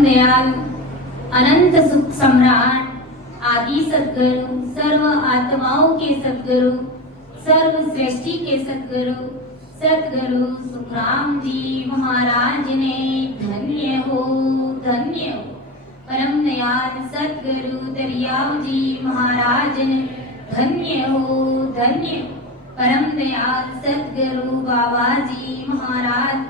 परम दयाल अनंत सुख सम्राट आदि सद्गुरु सर्व आत्माओं के सद्गुरु सर्व सृष्टि के सद्गुरु सद्गुरु सुखराम जी महाराज ने धन्य हो परम दयाल सद्गुरु दरियाव जी महाराज ने धन्य हो परम दयाल सद्गुरु बाबा जी महाराज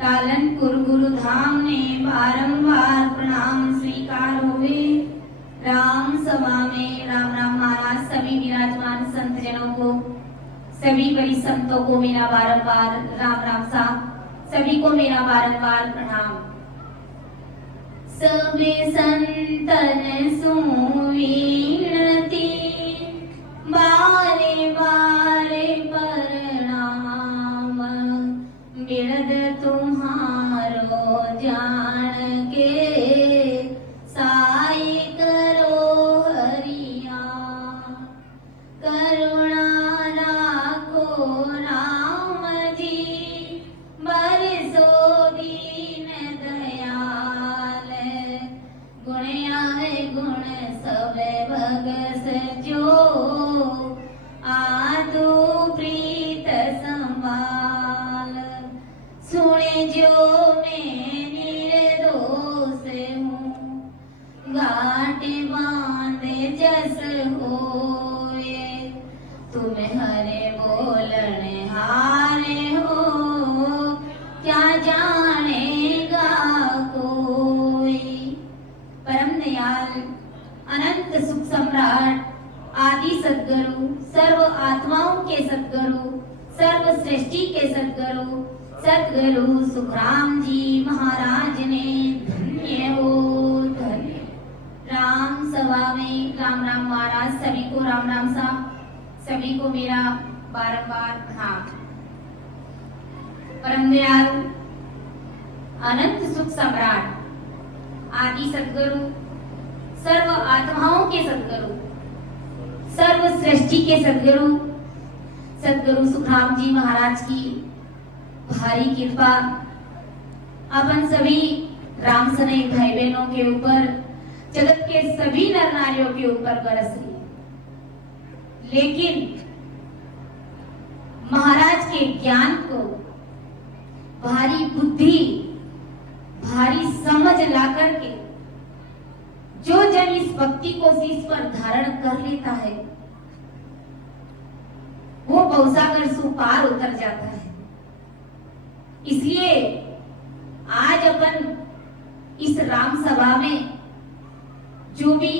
तालनपुर गुरुधाम ने बारंबार प्रणाम स्वीकार हुए। राम सभा में राम राम महाराज सभी विराजमान संत जनों को सभी बड़ी संतों को मेरा बारंबार राम राम सा सभी को मेरा बारंबार प्रणाम। सबे संतन सुवीणती बारे बारे प्रणाम बिरद तुम्हारो जान के साई करो हरिया करुणा राखो राम जी बरसो दीन दयाल गुण आए गुण सब भगस जो आदो प्रीत संभाल सुने जो मैं निर्दोष हूँ घाटे बांधे जस होए तुम हरे बोलने हारे हो क्या जानेगा कोई। परम दयाल अनंत सुख सम्राट आदि सद्गुरु सर्व आत्माओं के सद्गुरु सर्व सृष्टि के सद्गुरु सद्गुरु सुखराम जी महाराज ने धन्य हो राम सभा में राम राम महाराज सभी को राम राम सा सभी को मेरा बारंबार प्रणाम। परम दयाल अनंत सुख सम्राट आदि सद्गुरु सर्व आत्माओं के सद्गुरु सर्व सृष्टि के सद्गुरु सद्गुरु सुखराम जी महाराज की भारी कृपा अपन सभी राम सनई भाई बहनों के ऊपर जगत के सभी नर नारियों के ऊपर बरस रही है। लेकिन महाराज के ज्ञान को भारी बुद्धि भारी समझ लाकर के जो जन इस भक्ति को शीश पर धारण कर लेता है वो बहुसागर सुपार उतर जाता है। इसलिए आज अपन इस राम सभा में जो भी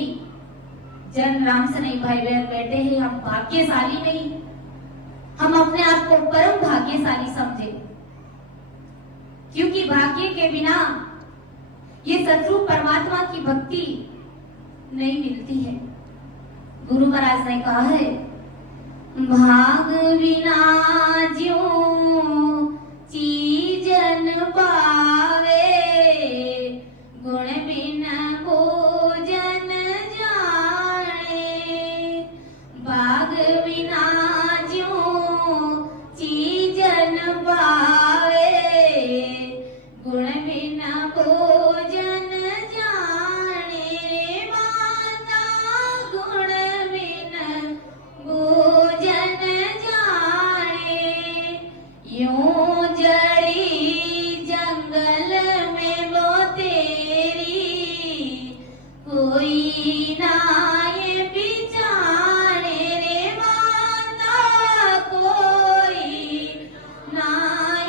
जन राम सनई भाई बहन बैठे हैं हम भाग्यशाली नहीं हम अपने आप को परम भाग्यशाली समझे क्योंकि भाग्य के बिना ये शत्रु परमात्मा की भक्ति नहीं मिलती है। गुरु महाराज ने कहा है भाग बिना ज्यों चीजन पावे गुण बिना भोजन जाने भाग बिना ज्यों चीजन पावे गुण बिना भोजन जाने माता गुण बिना भोजन जाने यूं जड़ी जंगल में वो तेरी कोई ना ये बिचारे रे माता कोई ना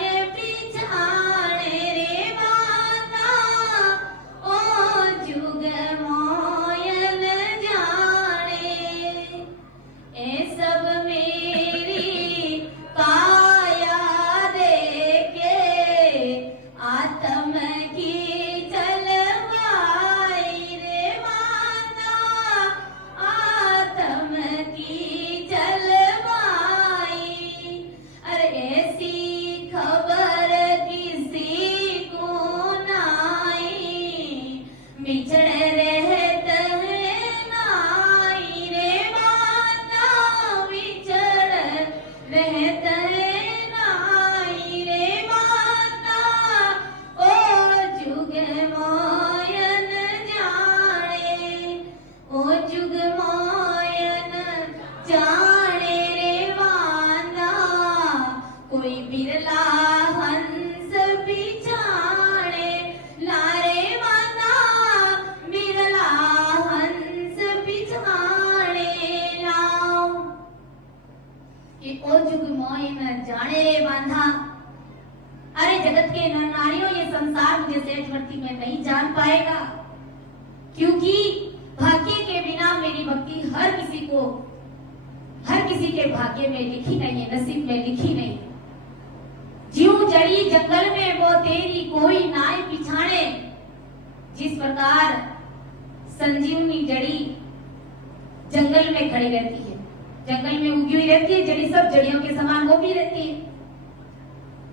ये बिचारे रे माता ओ जुग मोयन जाने ए सब मेरी काया देके आत्म की चलवाई रे माता आत्म की चलवाई अरे ऐसी खबर किसी को नाई बिछड़े रहत है नाई रे माता बिछड़ रहत है नाई रे माता ओ क्योंकि भाग्य के बिना मेरी भक्ति हर किसी के भाग्य में लिखी नहीं है, नसीब में लिखी नहीं। ज्यों जड़ी जंगल में वो तेरी कोई नाय पिछाने, जिस प्रकार संजीवनी जड़ी जंगल में खड़ी रहती है, जंगल में उगी हुई रहती है, जड़ी सब जड़ियों के समान वो भी रहती है।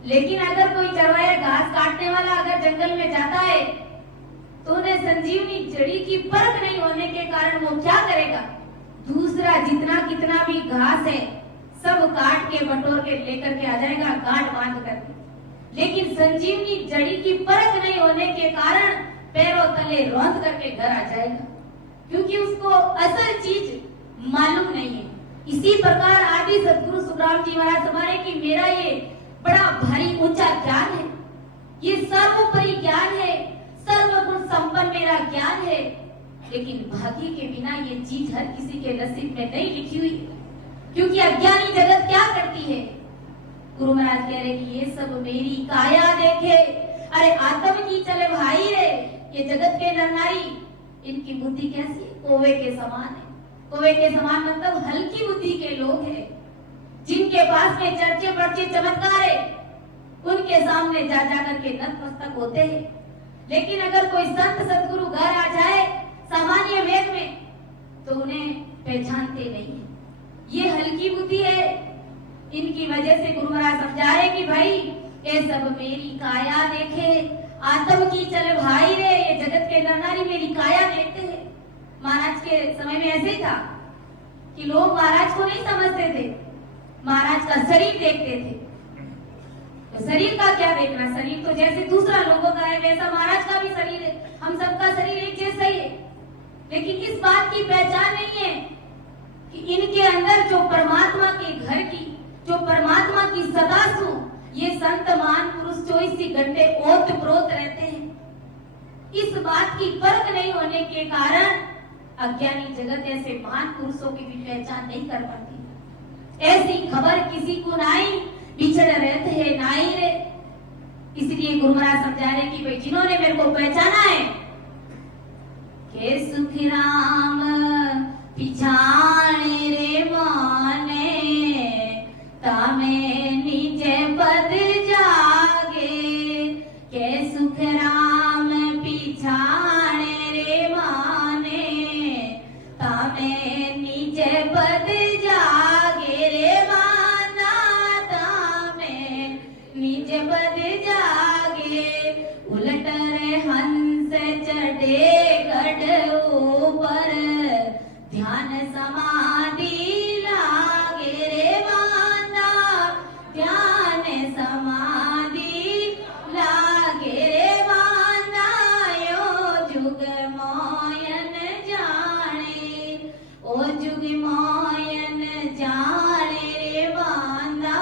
लेकिन अगर कोई चरवाया घास काटने वाला अगर जंगल में जाता है तो उन्हें संजीवनी जड़ी की परख नहीं होने के कारण वो क्या करेगा, दूसरा जितना कितना भी घास है सब काट के बटोर के लेकर के आ जाएगा, गांठ बांध करके। लेकिन संजीवनी जड़ी की परख नहीं होने के कारण पैरों तले रौंद करके घर आ जाएगा, क्योंकि उसको असल चीज मालूम नहीं है। इसी प्रकार आदि सदगुरु सुखराम जी महाराज हमारे कि मेरा ये बड़ा भारी ऊंचा ज्ञान है, ये सर्वोपरि ज्ञान है, सर्वगुण संपन्न मेरा ज्ञान है, लेकिन भाग्य के बिना ये चीज हर किसी के नसीब में नहीं लिखी हुई। क्योंकि अज्ञानी जगत क्या करती है, गुरु महाराज कह रहे कि ये सब मेरी काया देखे, अरे आत्म की चले भाई रे, ये जगत के नर नारी इनकी बुद्धि कैसी है, कोवे के समान है। कोवे के समान मतलब हल्की बुद्धि के लोग हैं, जिनके पास में चर्चे पर्चे चमत्कार है, उनके सामने जा जा करके नतमस्तक होते हैं। लेकिन अगर कोई संत सदगुरु घर आ जाए सामान्य वेद में तो उन्हें पहचानते नहीं है, ये हल्की बुद्धि है। इनकी वजह से गुरु महाराज समझा रहे कि भाई ये सब मेरी काया देखे, आत्म की चल भाई रे, ये जगत के नर नारी मेरी काया देखते हैं। महाराज के समय में ऐसे ही था कि लोग महाराज को नहीं समझते थे, महाराज का शरीर देखते थे। तो शरीर का क्या देखना, शरीर तो जैसे दूसरा लोगों का है वैसा महाराज का भी शरीर है, हम सबका शरीर एक जैसा ही है। लेकिन इस बात की पहचान नहीं है कि इनके अंदर जो परमात्मा के घर की, जो परमात्मा की सदासु ये संत महान पुरुष 24 घंटे ओत प्रोत रहते हैं। इस बात की परख नहीं होने के कारण अज्ञानी जगत ऐसे महान पुरुषों की भी पहचान नहीं कर पाती। ऐसी खबर किसी को नाई, बिछड़ रहते हैं नाई रे। इसलिए गुरु महाराज समझा रहे कि भाई जिन्होंने मेरे को पहचाना है के सुख राम पिछाने रे माने, तामे नीचे पद जागे, के सुख राम पिछाने रे माने, तामे नीचे पद जागे रे माना, तामे नीचे पद जागे। उलट रे हंस चढ़े गढ़ ऊपर, ध्यान समाधि लागे रे माना, ध्यान समाधि लागे रे माना। यो जुग मोयन जाने, ओ जुग मोयन जाने रे बांदा,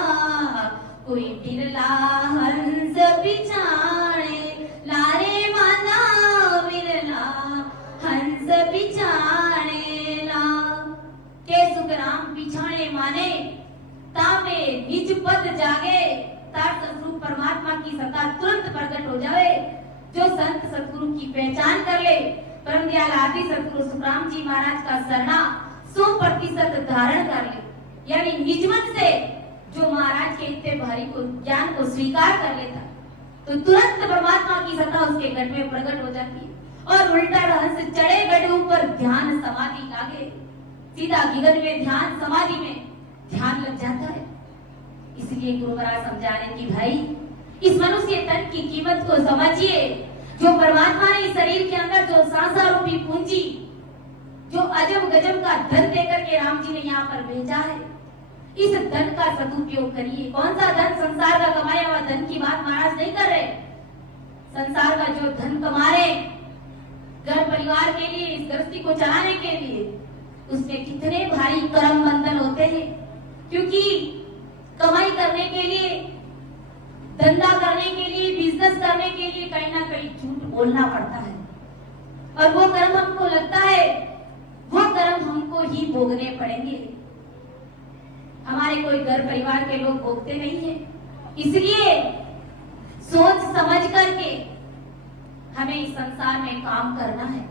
कोई बिरला हंस बिछाने, लारे माना बिरला हंस बिछाने ला। के सुख राम बिछाने माने, तामे निज पद जागे, तार स्वरूप परमात्मा की सत्ता तुरंत प्रकट हो जाए। जो संत सतगुरु की पहचान कर ले, परम दयाल आदि सतगुरु सुखराम जी महाराज का शरणा 100% धारण कर ले, यानी निज मन से जो महाराज के इतने भारी को ज्ञान को स्वीकार कर लेता, तो तुरंत परमात्मा की सत्ता उसके गढ़ में प्रकट हो जाती है। और उल्टा हंस चढ़े गढ़ ऊपर, ध्यान समाधि लागे, सीधा गिगन में ध्यान समाधि में ध्यान लग जाता है। इसलिए गुरु महाराज समझा रहे कि भाई इस मनुष्य तन की कीमत को समझिए। जो परमात्मा ने इस शरीर के अंदर जो सांसा रूपी पूंजी, जो अजब गजब का धन देकर के राम जी ने यहाँ पर भेजा है, इस धन का सदुपयोग करिए। कौन सा धन, संसार का कमाया हुआ धन की बात महाराज नहीं कर रहे। संसार का जो धन कमा रहे घर परिवार के लिए, इस गृहस्थी को चलाने के लिए, उसमें कितने भारी कर्म बंधन होते हैं। क्योंकि कमाई करने के लिए, धंधा करने के लिए, बिजनेस करने के लिए कहीं ना कहीं झूठ बोलना पड़ता है, और वो कर्म हमको लगता है वो कर्म हमको ही भोगने पड़ेंगे। हमारे कोई घर परिवार के लोग भोगते नहीं है। इसलिए सोच समझ करके हमें इस संसार में काम करना है।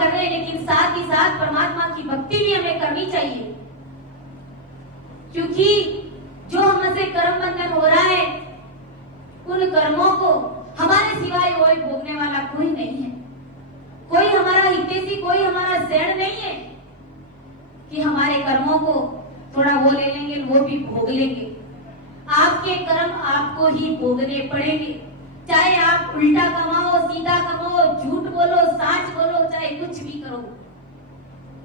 कर रहे हैं, लेकिन साथ ही साथ परमात्मा की भक्ति भी हमें करनी चाहिए, क्योंकि जो हमसे कर्म बंधन हो रहा है उन कर्मों को हमारे सिवाय कोई भोगने वाला कोई नहीं है। कोई हमारा हितैषी, कोई हमारा शरण नहीं है कि हमारे कर्मों को थोड़ा वो ले लेंगे, वो भी भोग लेंगे। आपके कर्म आपको ही भोगने पड़ेंगे, चाहे आप उल्टा कमाओ, सीधा कमाओ, झूठ बोलो, सच बोलो, चाहे कुछ भी करो।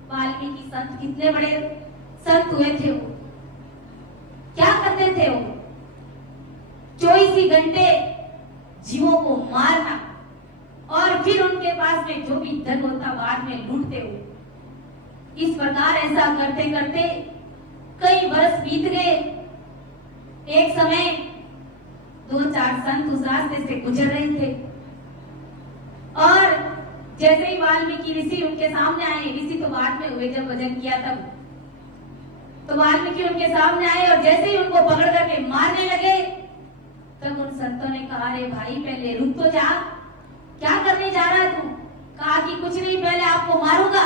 वाल्मीकि संत कितने बड़े संत हुए थे, वो क्या करते थे? वो 24 घंटे जीवों को मारना और फिर उनके पास में जो भी धन होता बाद में लूटते हो। इस प्रकार ऐसा करते करते कई वर्ष बीत गए। एक समय 2-4 संत उस रास्ते से गुजर रहे थे और जैसे ही वाल्मीकि ऋषि उनके सामने आए, ऋषि तो बाद में हुए जब भजन किया तब, तो वाल्मीकि उनके सामने आए और जैसे ही उनको पकड़ करके मारने लगे तब उन संतों ने कहा, अरे भाई पहले रुक तो जा, क्या करने जा रहा है तू? कहा कि कुछ नहीं, पहले आपको मारूंगा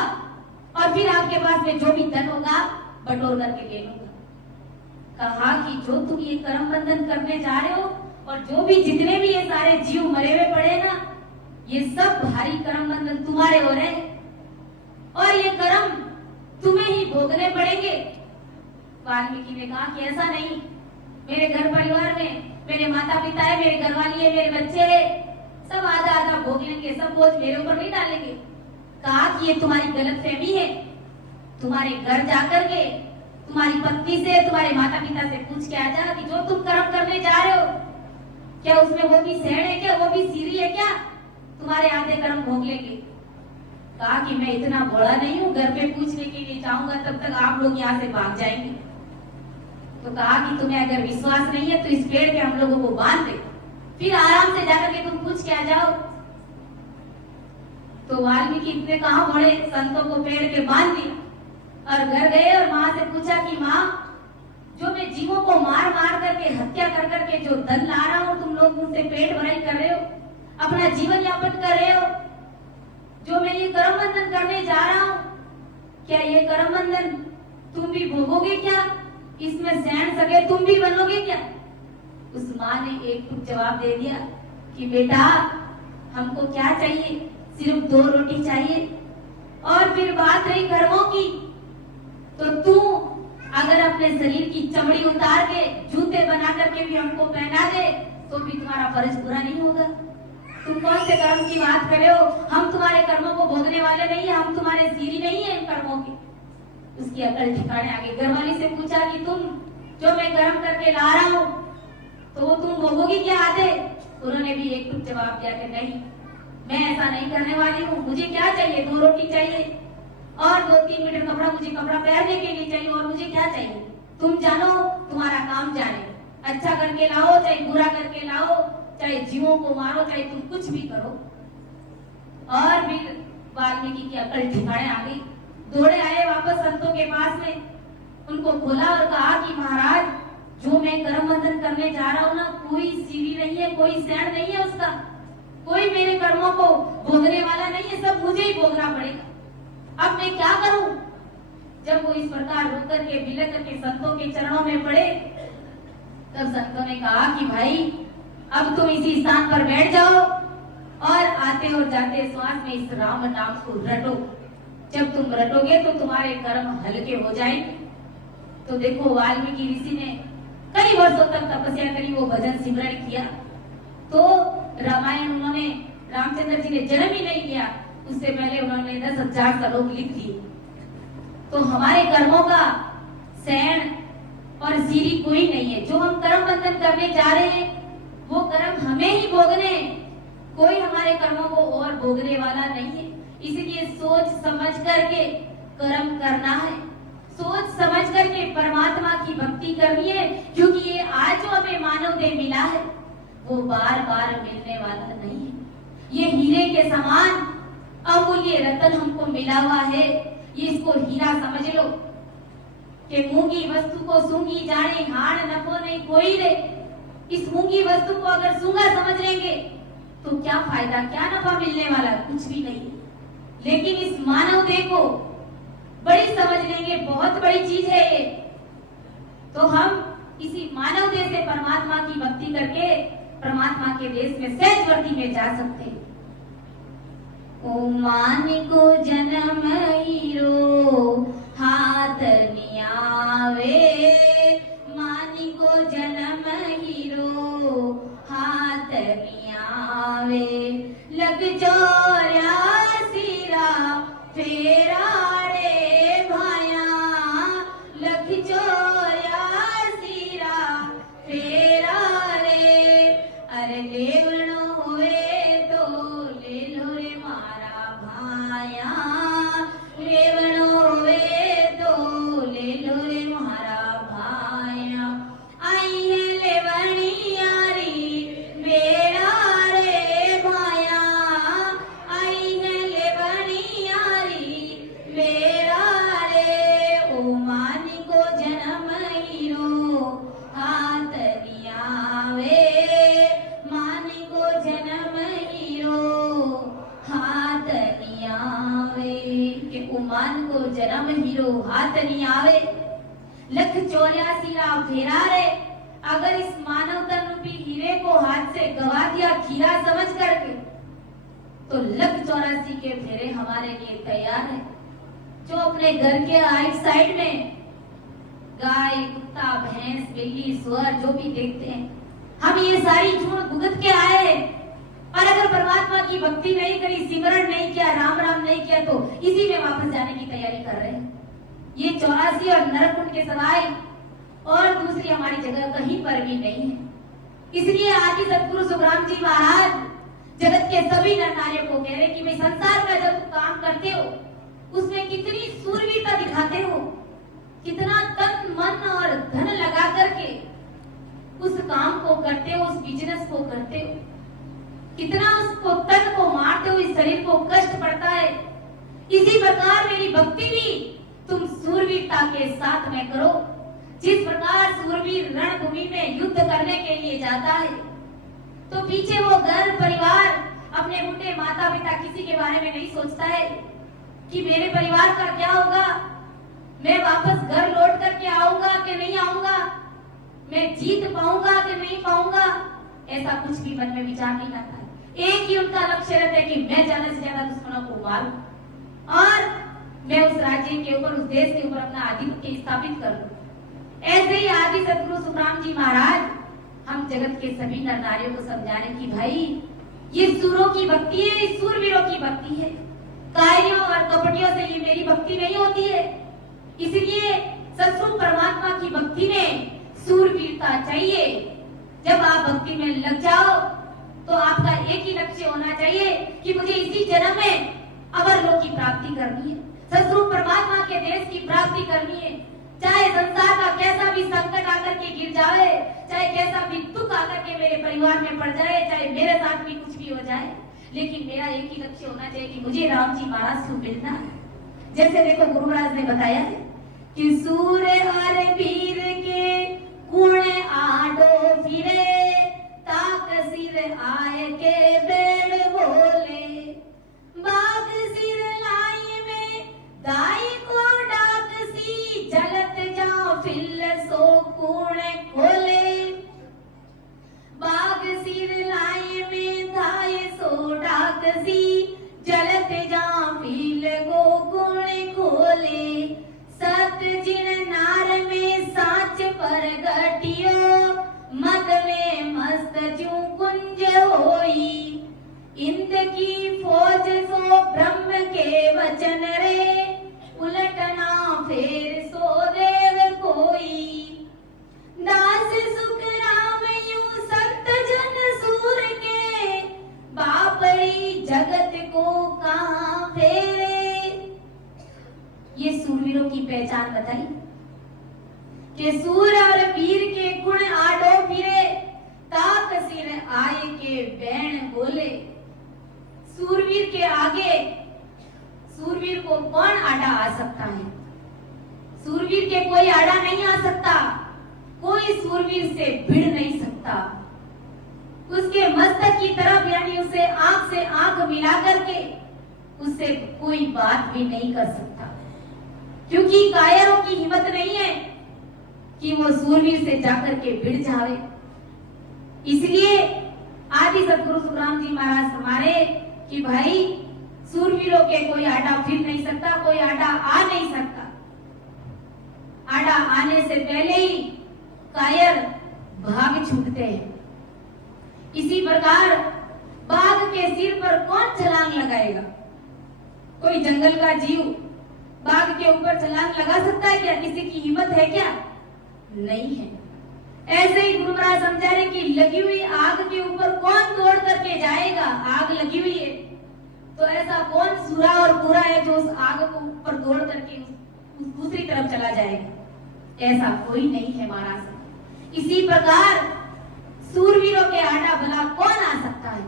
और फिर आपके पास में जो भी धन होगा बटोर करके ले लूंगा। कहा कि जो तुम ये कर्म बंधन करने जा रहे हो और जो भी जितने भी ये सारे जीव मरे हुए पड़े ना, ये सब भारी कर्म बंधन तुम्हारे हो रहे हैं और ये कर्म तुम्हें ही भोगने पड़ेंगे। वाल्मीकि ने कहा कि ऐसा नहीं, मेरे घर परिवार में मेरे माता पिता है, मेरे घरवाली है, मेरे बच्चे है, सब आधा आधा भोग लेंगे, सब बोझ मेरे ऊपर नहीं डालेंगे। कहा कि ये तुम्हारी गलतफहमी है, तुम्हारे घर जाकर के तुम्हारी पत्नी से, तुम्हारे माता पिता से पूछ के आ जा कि जो तुम कर्म करने जा रहे हो क्या उसमें वो भी सहण है क्या, वो भी सीरी है क्या, तुम्हारे आधे कर्म भोग लेंगे। कहा कि मैं इतना बड़ा नहीं हूँ, घर पे पूछने के लिए जाऊंगा तब तक आप लोग यहाँ से भाग जाएंगे। तो कहा कि तुम्हें अगर विश्वास नहीं है तो इस पेड़ पे हम लोगों को बांध दे, फिर आराम से जाकर के तुम पूछ के आ जाओ। तो वाल्मीकि इतने कहा बड़े संतों को पेड़ पे बांध दिया और घर गए और माँ से पूछा कि माँ, जो मैं जीवों को मार मार करके हत्या कर करके जो धन ला रहा हूँ, तुम लोग उनसे पेट भराई कर रहे हो, अपना जीवन यापन कर रहे हो, जो मैं ये कर्म बंधन करने जा रहा हूँ, क्या ये कर्म बंधन तुम भी भोगोगे क्या? इसमें सहन सके तुम भी बनोगे क्या? उस माँ ने एक जवाब दे दिया कि बेटा हमको क्या चाहिए, सिर्फ 2 रोटी चाहिए। और फिर बात रही कर्मों की, तो तू अगर अपने शरीर की चमड़ी उतार के जूते बना करके भी हमको पहना दे तो भी तुम्हारा फर्ज पूरा नहीं होगा। तुम कौन से कर्म की बात कर रहे हो? हम तुम्हारे कर्मों को भोगने वाले नहीं है, हम तुम्हारे सीरी नहीं है इन कर्मों की। उसकी अकल ठिकाने आ गई। घरवाली से पूछा कि तुम जो मैं कर्म करके ला रहा हूँ तो वो तुम भोगोगी क्या आधे? उन्होंने भी एक कुछ जवाब दिया कि नहीं, मैं ऐसा नहीं करने वाली हूँ, मुझे क्या चाहिए, 2 रोटी चाहिए और 2-3 मीटर कपड़ा, मुझे कपड़ा पहनने के लिए चाहिए, और मुझे क्या चाहिए तुम जानो, तुम्हारा काम जाने, अच्छा करके लाओ चाहे बुरा करके लाओ, चाहे जीवों को मारो, चाहे तुम कुछ भी करो। और फिर वाल्मीकि की अकल ठिकाने आ गई, दौड़े आए वापस संतों के पास में, उनको खोला और कहा कि महाराज जो मैं कर्म बंधन करने जा रहा हूँ ना, कोई सीढ़ी नहीं है, कोई सहन नहीं है उसका, कोई मेरे कर्मों को भोगने वाला नहीं है, सब मुझे ही भोगना पड़ेगा। अब मैं क्या करूं? जब वो इस प्रकार रो करके बिलख करके संतों के चरणों में पड़े, तब संतों ने कहा कि भाई अब तुम इसी स्थान पर बैठ जाओ और आते और जाते श्वास में इस राम नाम को रटो। जब तुम रटोगे तो तुम्हारे कर्म हल्के हो जाएंगे। तो देखो वाल्मीकि ऋषि ने कई वर्षों तक तपस्या करी, वो भजन सिमरण किया, तो रामायण उन्होंने, रामचंद्र जी ने जन्म ही नहीं किया उससे पहले उन्होंने 10,000 श्लोक लिख दिए। तो हमारे कर्मों का सहन और सीरी कोई नहीं है। जो हम कर्म बंधन करने जा रहे हैं वो कर्म हमें ही भोगने हैं, कोई हमारे कर्मों को और भोगने वाला नहीं है। इसलिए सोच समझ करके कर्म करना है, सोच समझ करके परमात्मा की भक्ति करनी है, क्योंकि ये आज जो हमें मानव देह मिला है वो बार बार मिलने वाला नहीं है। ये हीरे के समान अमूल्य रतन हमको मिला हुआ है, ये इसको हीरा समझ लो कि मूंगी वस्तु को सूंगी जाने, हाड़ नफो नहीं कोई रे। इस मूंगी वस्तु को अगर सूंगा समझ लेंगे तो क्या फायदा, क्या नफा मिलने वाला, कुछ भी नहीं। लेकिन इस मानव देह को बड़ी समझ लेंगे, बहुत बड़ी चीज है ये। तो हम इसी मानव देह से परमात्मा की भक्ति करके परमात्मा के देश में सहजवर्ती में जा सकते हैं। ओ मान को जन्म हीरो हाथ नियावे, मान को जन्म हीरो हाथ नियावे, लग 84 फेरा रे भाया, लग 84 फेरा रे, अरे लेवणो होए तो ले लो रे मारा भाया, लेवणो होए तो ले लो रे मारा भाया, आई है लेवणी यारी बेड़ा रे भाया, आई है लेवणी यारी बेड़ा रे, ओ मानी को जन्म हीरो हाथ नियावे, मानी को जन्म हीरो हाथ नियावे, के उमान को जन्म हीरो हाथ नियावे, लख 84 फेरा रे। अगर इस मानव तन रूपी हीरे को हाथ से गवा दिया खीरा समझ करके, तो लख 84 के फेरे हमारे लिए तैयार है। जो अपने घर के राइट साइड में गाय, कुत्ता, भैंस, बिल्ली, सुअर जो भी देखते हैं, हम ये सारी चूड़ भुगत के आए हैं। और अगर परमात्मा की भक्ति नहीं करी, सिमरण नहीं किया, राम राम नहीं किया, तो इसी में वापस जाने की तैयारी कर रहे हैं। ये 84 और नरकुंड के सवाई और दूसरी हमारी जगह कहीं पर भी नहीं है। इसलिए आदि सदगुरु सुखराम जी महाराज जगत के सभी नर नारियों को कह रहे कि भाई संसार का जब काम करते हो उसमें कितनी सूरवीरता दिखाते हो, कितना तन मन और धन लगा करके उस काम को करते हो, उस बिजनेस को करते हो, कितना उसको तन को मारते हो, इस शरीर को कष्ट पड़ता है। इसी प्रकार मेरी भक्ति भी तुम सूरवीरता के साथ में करो। जिस प्रकार सूरवीर रणभूमि में युद्ध करने के लिए जाता है, तो पीछे वो घर परिवार, अपने बूढ़े माता पिता, किसी के बारे में नहीं सोचता है कि मेरे परिवार का क्या होगा, मैं वापस घर लौट करके आऊंगा कि नहीं आऊंगा, मैं जीत पाऊंगा कि नहीं पाऊंगा, ऐसा कुछ भी मन में विचार नहीं आता है। एक ही उनका लक्ष्य रहता है कि मैं ज्यादा से ज्यादा दुश्मनों को मारूं और मैं उस राज्य के ऊपर, उस देश के ऊपर अपना आधिपत्य स्थापित कर लूं। ऐसे ही आदि सदगुरु सुखराम जी महाराज हम जगत के सभी नर नारियों को समझाने की भाई ये सूरों की भक्ति है, सूरवीरों की भक्ति है। कायरों और कपटियों से ये मेरी भक्ति नहीं होती है। इसलिए सत्स्वरूप परमात्मा की भक्ति में सूरवीरता चाहिए। जब आप भक्ति में लग जाओ तो आपका एक ही लक्ष्य होना चाहिए कि मुझे इसी जन्म में अवर लोक की प्राप्ति करनी है, सत्स्वरूप परमात्मा के देश की प्राप्ति करनी है। चाहे संसार का कैसा भी संकट आकर के गिर जाए, चाहे कैसा भी दुख आकर के मेरे परिवार में पड़ जाए, चाहे मेरे साथ भी कुछ भी हो जाए, लेकिन मेरा एक ही लक्ष्य होना चाहिए कि मुझे राम जी महाराज से मिलना है। जैसे देखो गुरु महाराज ने बताया है कि सूर्य और वीर के गुण आडो फिरे, ताक सिर आए के बेड़ बोले, बाग सिर लाई में दाई को डाक सी, जलत जाओ फिल सो कूण खोले, बाग सिर लाई में दाई सो डाक सी, जलत जाओ फिल गो कूण खोले, सत जिन नार में साच पर घटियो, मद में मस्त जू कुंज होई, इंद की फौज सो ब्रह्म के वचन रे, उलटना फेर सो देव कोई, दास सुख राम यूं संत जन सूर के, बापरी जगत को कहां फेरे। ये सूरवीरों की पहचान बताई कि सूर और वीर के गुण आडो फिरे, ताक सिर आए के बैण बोले। सूरवीर के आगे सूरवीर को कौन आड़ा आ सकता है? सूरवीर के कोई आड़ा नहीं आ सकता, कोई सूरवीर से भिड़ नहीं सकता। उसके मस्तक की तरफ यानी उसे आंख से आंख मिला करके उस उनसे कोई बात भी नहीं कर सकता, क्योंकि कायरों की हिम्मत नहीं है कि वो सूरवीर से जाकर के भिड़ जावे। इसलिए आदि सदगुरु सुखराम जी महाराज हमारे कि भाई सूरवीरों के कोई आड़ा फिर नहीं सकता, कोई आड़ा आ नहीं सकता। आड़ा आने से पहले ही कायर भाग छूटते हैं। इसी प्रकार बाघ के सिर पर कौन छलांग लगाएगा? कोई जंगल का जीव बाघ के ऊपर छलांग लगा सकता है क्या? किसी की हिम्मत है क्या? नहीं है। ऐसे ही गुरु महाराज समझा रहे कि लगी हुई आग के ऊपर कौन दौड़ करके जाएगा? आग लगी हुई है तो ऐसा कौन सूरा और पूरा है जो उस आग को ऊपर दौड़ करके उस दूसरी तरफ चला जाएगा? ऐसा कोई नहीं है महाराज। इसी प्रकार सूरवीरों के आड़ा भला कौन आ सकता है?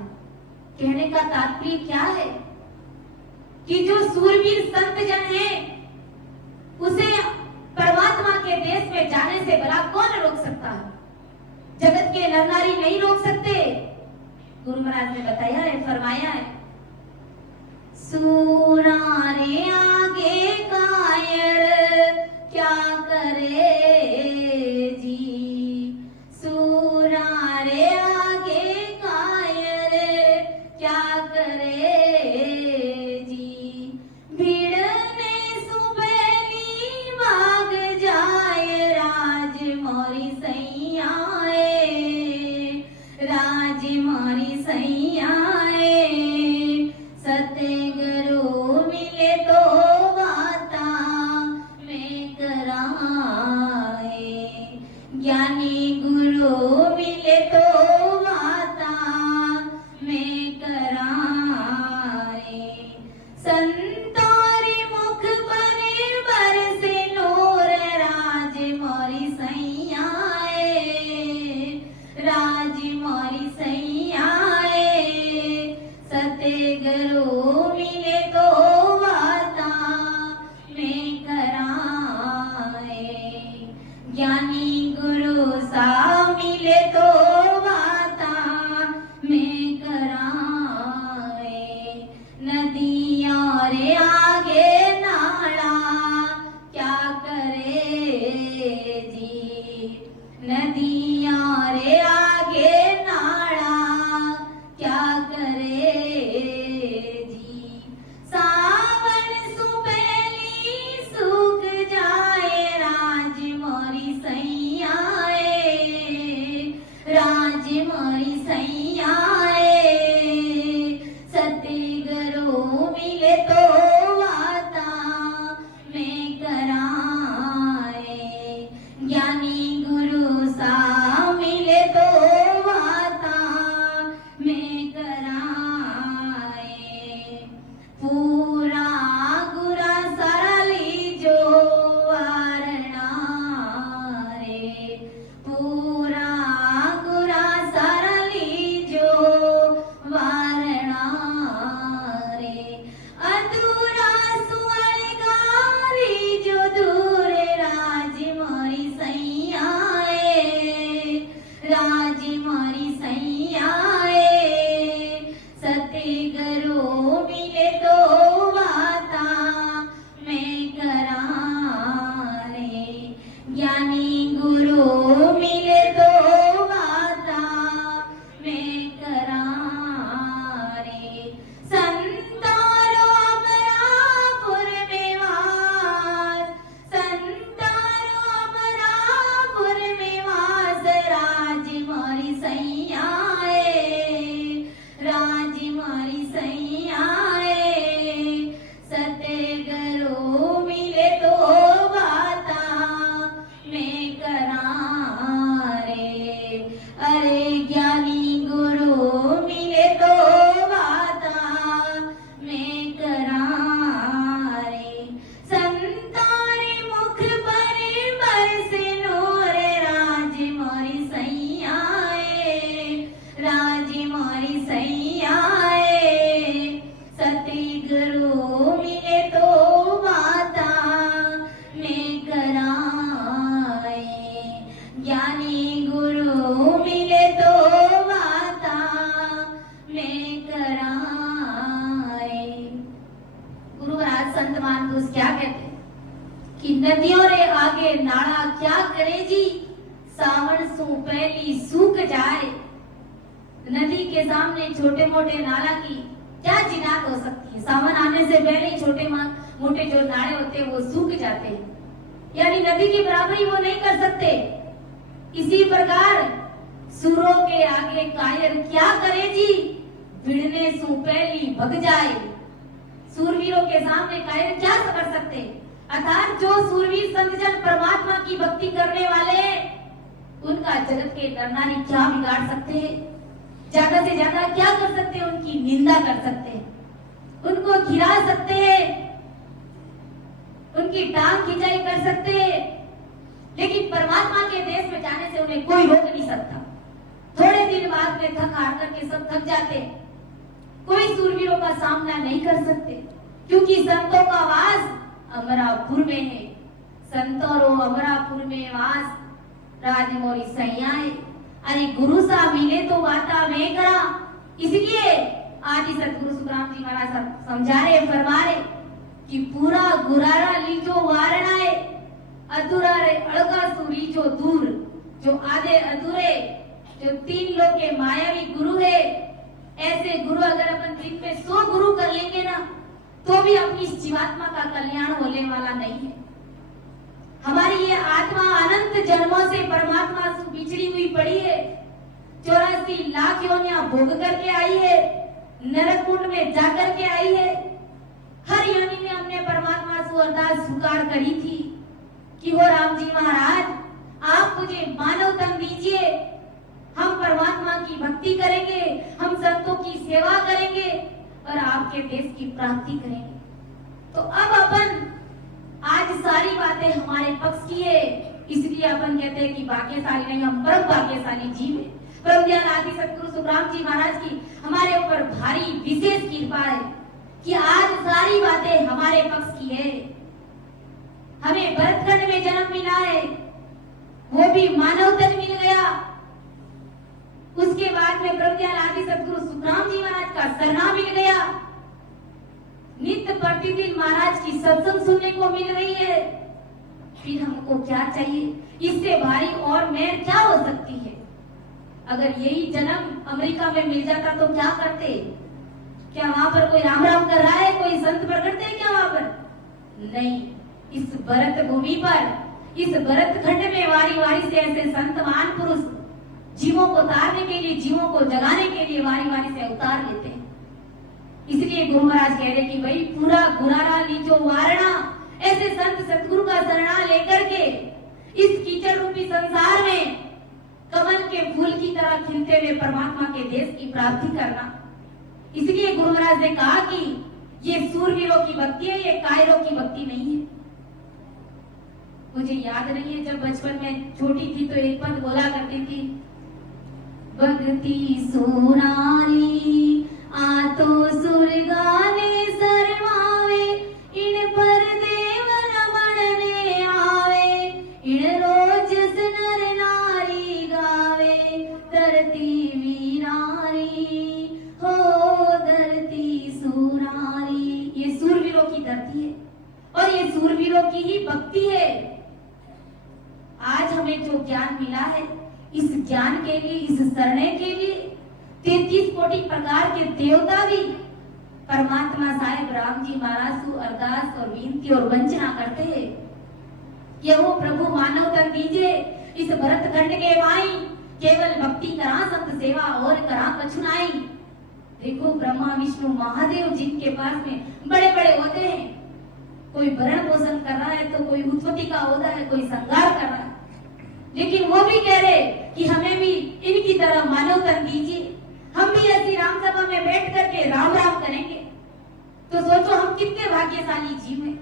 कहने का तात्पर्य क्या है कि जो सूरवीर संत जन है उसे परमात्मा के देश में जाने से भला कौन रोक सकता है? जगत के नर नारी नहीं रोक सकते। गुरु महाराज ने बताया है, फरमाया है, सूरा रे आगे कायर क्या करे जी, सूरा रे आगे कायर क्या करे जी, भिड़ने सुबेली भाग जाए राज मोरी सैयाए, राज मोरी सैयाए, सतगुरु मिले तो वाता में कराए, ज्ञानी गुरु मिले तो वाता में कराए, संतोरी मुख पर बरसे नूर राज मोरी सैयाए, राज मोरी सैयाए, सतगुरु मिले तो वाता में कराए, ज्ञानी गुरु सा मिले तो वाता में कराए, नदियों रे आगे नाला क्या करे जी, नदियों रे आगे नाला क्या करे जी, सावन सुबेली सूख जाए राज मोरी सैयाए, राज मोरी सैयाए, सतगुरु मिले तो वाता में कराए, ज्ञानी गुरु सा मिले तो वाता में कराए, पूरा गुरा सरली जो वारणा रे, पूरा गुरा सरली जो वारणा रे, अधूरा सुअणगारी जो दूर राज मोरी सैयाए, राज मोरी सैयाए, सतगुरु मिले तो वाता में कराए, ज्ञानी गुरु मिले तो वाता में कराए, संतारो अमरापुर में वास, संतारो अमरापुर में वास, राज मोरी सैयाए, राज मोरी सैयाए, सतगुरु मिले तो वाता में करारे, अरे ज्ञानी गुरु मिले तो वाता में करारे, संतारे मुख पर बरसे नूर राज मोरी सैयाए, राज मोरी सैयाए, सतगुरु मिले तो वाता में कराए, ज्ञानी गुरु मिले तो वाता। बाद संत महापुरुष क्या कहते हैं कि नदियों रे आगे नाला क्या करे जी, सावन सु पहली सूख जाए। नदी के सामने छोटे मोटे नाला की क्या जिनात हो सकती है। सावन आने से पहले ही छोटे मोटे जो नाले होते हैं वो सूख जाते हैं, यानी नदी की बराबरी वो नहीं कर सकते। इसी प्रकार सूरों के आगे कायर क्या करे जी, भिड़ने सु पहली भग जाए। सूरवीरों के सामने कायर क्या कर सकते। अर्थात जो सूरवीर संतजन परमात्मा की भक्ति करने वाले, उनका जगत के नरनारी क्या बिगाड़ सकते हैं। ज्यादा से ज्यादा क्या कर सकते हैं, उनकी निंदा कर सकते हैं, उनको गिरा सकते हैं, उनकी टांग खिंचाई कर सकते हैं, लेकिन परमात्मा के देश में जाने से उन्हें कोई रोक नहीं सकता। थोड़े दिन बाद में थक हार करके सब थक जाते, कोई सूरवीरों का सामना नहीं कर सकते, क्योंकि संतों का वास अमरापुर में है। संतों रो अमरापुर में वास, राज मोरी सैयाए। अरे गुरु सा मिले तो वाता में करा। इसलिए आज ही सतगुरु सुखराम जी महाराज समझा रहे, फरमा रहे कि पूरा गुरारा लीजो वारणा है, अधूरा रे अड़का सु लीजो दूर। जो आधे अधूरे, जो 3 लोग के मायावी गुरु है, ऐसे गुरु अगर अपन दिन में 100 गुरु कर लेंगे ना, तो भी अपनी जीवात्मा का कल्याण होने वाला नहीं है। हमारी ये आत्मा अनंत जन्मों से परमात्मा से बिछड़ी हुई पड़ी है। 84 लाख योनियां भोग करके आई है, नरक कुंड में जाकर के आई है। हर योनि में हमने परमात्मा से अरदास स्वीकार करी थी कि हो राम जी महाराज, आप मुझे मानव तन दीजिए, हम परमात्मा की भक्ति करेंगे, हम संतों की सेवा करेंगे और आपके देश की प्राप्ति करेंगे। तो अब अपन आज सारी बातें हमारे पक्ष की है, इसलिए अपन कहते हैं कि भाग्यशाली नहीं, हम परम भाग्यशाली जीव है। परम ज्ञान आदि सतगुरु सुखराम जी महाराज की हमारे ऊपर भारी विशेष कृपा है कि आज सारी बातें हमारे पक्ष की है। हमें भरतखंड में जन्म मिला है, वो भी मानव तन मिल गया। उसके बाद में परम ज्ञान आदि सतगुरु सुखराम जी महाराज का सरना मिल गया। नित्य प्रतिदिन महाराज की सत्संग सुनने को मिल रही है। फिर हमको क्या चाहिए, इससे भारी और मेहर क्या हो सकती है। अगर यही जन्म अमेरिका में मिल जाता तो क्या करते। क्या वहां पर कोई राम राम कर रहा है, कोई संत प्रकटते हैं क्या वहां पर? नहीं। इस भरत भूमि पर, इस भरत खंड में वारी वारी से ऐसे संत महान पुरुष जीवों को तारने के लिए, जीवों को जगाने के लिए वारी वारी से अवतार लेते हैं। इसलिए गुरु महाराज कह रहे कि भाई पूरा गुरारा लीजो वारणा, ऐसे संत सतगुरु का शरणा लेकर के इस कीचड़ रूपी संसार में कमल के फूल की तरह खिलते हुए परमात्मा के देश की प्राप्ति करना। इसलिए गुरु महाराज ने कहा कि ये सूरवीरों की भक्ति है, ये कायरों की भक्ति नहीं है। मुझे याद नहीं है, जब बचपन में छोटी थी तो एक पद बोला करती थी, भक्ति सुनारी आतो सुरगाने सरमावे, इन पर देव रमणने आवे, इन रोज नर नारी गावे, धरती वीरारी हो धरती सुरारी। ये सूरवीरों की धरती है और ये सूरवीरों की ही भक्ति है। आज हमें जो ज्ञान मिला है, इस ज्ञान के लिए, इस शरणे के लिए 33 कोटि प्रकार के देवता भी परमात्मा साहेब राम जी महाराज को अरदास और विनती और वंचना करते हैं। ये वो प्रभु मानव तन दीजिए, इस भरत खंड के माई केवल भक्ति करा, संत सेवा और करा कछुनाई। देखो ब्रह्मा विष्णु महादेव जिनके पास में बड़े बड़े होते हैं, कोई भरण पोषण कर रहा है तो कोई उत्पत्ति का होता है, कोई संगार कर रहा है, लेकिन वो भी कह रहे कि हमें भी इनकी तरह मानव तन दीजिए, हम भी ऐसी राम सभा में बैठ करके राम राम करेंगे। तो सोचो हम कितने भाग्यशाली जीव हैं।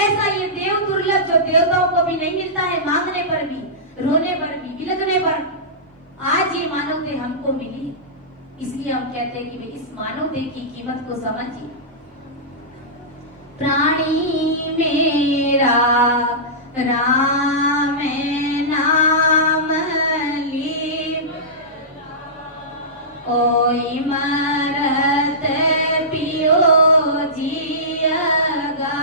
ऐसा ये देव दुर्लभ जो देवताओं को भी नहीं मिलता है, मांगने पर भी, रोने पर भी, बिलखने पर, आज ये मानव देह हमको मिली। इसलिए हम कहते हैं कि इस मानव देह की कीमत को समझिए। प्राणी मेरा राम नाम ली, ओई मरत पियो जियगा,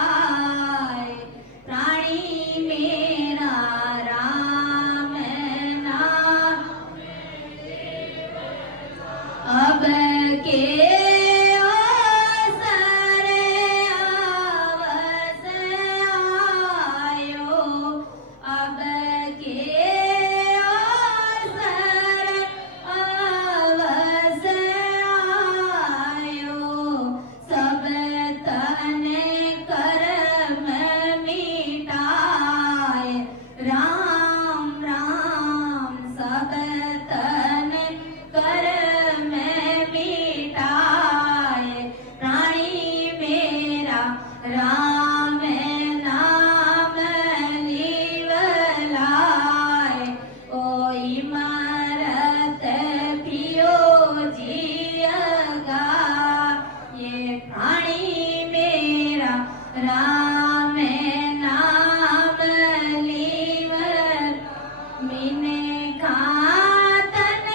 राम नाम लीवलाय ओई मरत पियो जियगा ये प्राणी मेरा राम नाम लीवर मिने खातन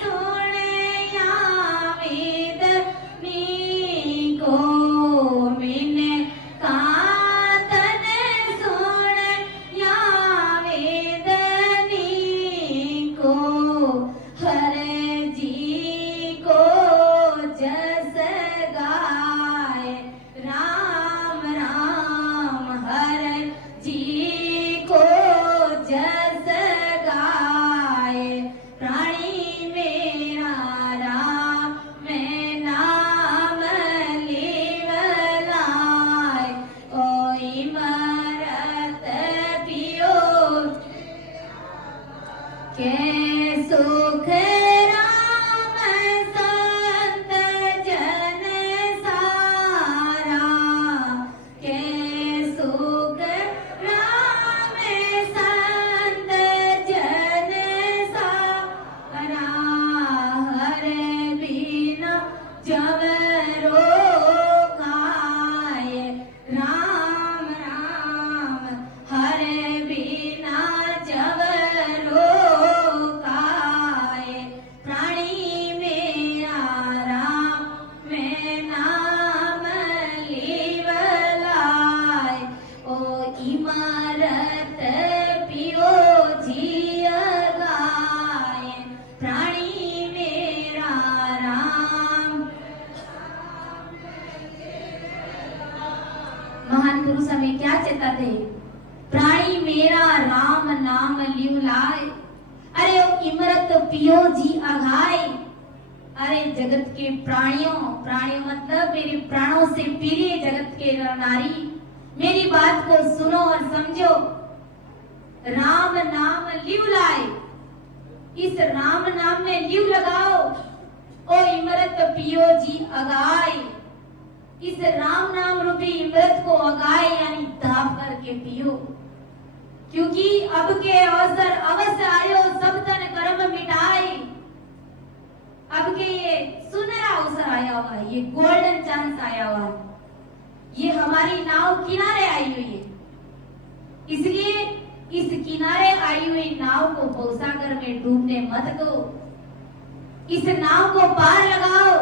सुने याविद नीको मिने खातन सुने याविद नीको हरे जी को जस गाय राम राम हरे जी को जस गाय प्राणी मेरा राम नाम लीवलाय ओई मरत पियो के सुख राम संत जन सारा के सुख राम संत जन सारा हरे बिना जबरो खाए राम राम हरे बिना जबरो खाए प्राणी मेरा राम नाम लीवलाय ओ इमारत पियो जियगाय प्राणी मेरा राम। महान पुरुष हमें क्या चेताते हैं? प्राणी मेरा राम नाम लिवलाय। अरे ओ इमरत पियो जी अघाय। अरे जगत के प्राणियों मतलब मेरे प्राणों से प्रिय जगत के नर नारी, मेरी बात को सुनो और समझो। राम नाम लिवलाय, इस राम नाम में लिव लगाओ। ओ इमरत पियो जी अगाय, इस राम नाम रूपी इमरत को अगाय यानी दाब करके पियो, क्योंकि अब के अवसर अवश्य आयो सब तन कर्म मिटाए। अब के ये सुनहरा अवसर आया हुआ है, ये गोल्डन चांस आया हुआ है, ये हमारी नाव किनारे आई हुई है। इसलिए इस किनारे आई हुई नाव को भवसागर में डूबने मत दो, इस नाव को पार लगाओ।